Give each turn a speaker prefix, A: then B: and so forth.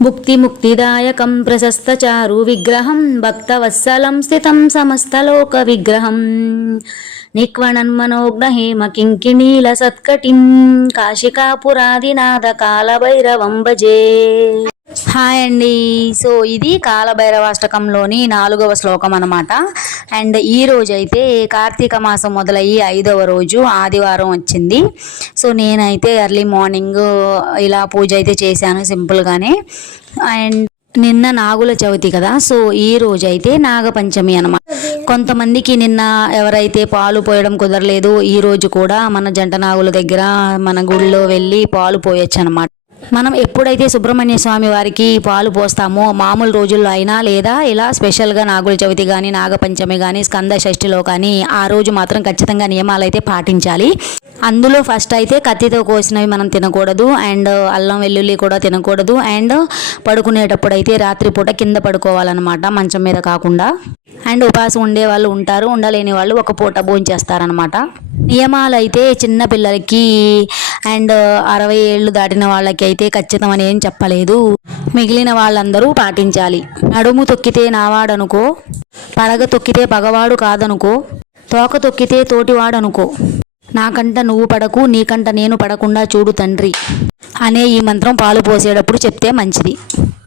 A: ముక్తిముక్తిదాయకం ప్రశస్తచారు విగ్రహం భక్తవత్సలం స్థితం సమస్తలోక విగ్రహం నిక్వణన్మనోజ్ఞ హేమ కింకిణీల సత్కటిం కాశికాపురాదినాథ కాలభైరవం భజే. హాయ్ అండి. సో ఇది కాలభైరవాష్టకంలోని నాలుగవ శ్లోకం అనమాట అండ్ ఈ రోజు అయితే కార్తీక మాసం మొదలయ్యి ఐదవ రోజు ఆదివారం వచ్చింది. సో నేనైతే ఎర్లీ మార్నింగ్ ఇలా పూజ అయితే చేశాను సింపుల్గానే. అండ్ నిన్న నాగుల చవితి కదా సో ఈ రోజు అయితే నాగపంచమి అనమాట కొంతమందికి నిన్న ఎవరైతే పాలు పోయడం కుదరలేదు ఈ రోజు కూడా మన జంట నాగుల దగ్గర మన గుడిలో వెళ్ళి పాలు పోయొచ్చు అనమాట మనం ఎప్పుడైతే సుబ్రహ్మణ్య స్వామి వారికి పాలు పోస్తామో మామూలు రోజుల్లో అయినా లేదా ఇలా స్పెషల్గా నాగుల చవితి కానీ నాగపంచమి కానీ స్కంద షష్ఠిలో కానీ ఆ రోజు మాత్రం ఖచ్చితంగా నియమాలు అయితే పాటించాలి. అందులో ఫస్ట్ అయితే కత్తితో కోసినవి మనం తినకూడదు అండ్ అల్లం వెల్లుల్లి కూడా తినకూడదు అండ్ పడుకునేటప్పుడు అయితే రాత్రిపూట కింద పడుకోవాలన్నమాట మంచం మీద కాకుండా. అండ్ ఉపాసం ఉండే వాళ్ళు ఉంటారు ఉండలేని వాళ్ళు ఒక పూట భోంచేస్తారనమాట నియమాలు అయితే చిన్నపిల్లలకి అండ్ అరవై ఏళ్ళు దాటిన వాళ్ళకి అయితే ఏం చెప్పలేదు. మిగిలిన వాళ్ళందరూ పాటించాలి. నడుము తొక్కితే నావాడనుకో పడగ తొక్కితే పగవాడు కాదనుకో తోక తొక్కితే తోటివాడనుకో నాకంట నువ్వు పడకు నీకంట నేను పడకుండా చూడు తండ్రి అనే ఈ మంత్రం పాలు పోసేటప్పుడు చెప్తే మంచిది.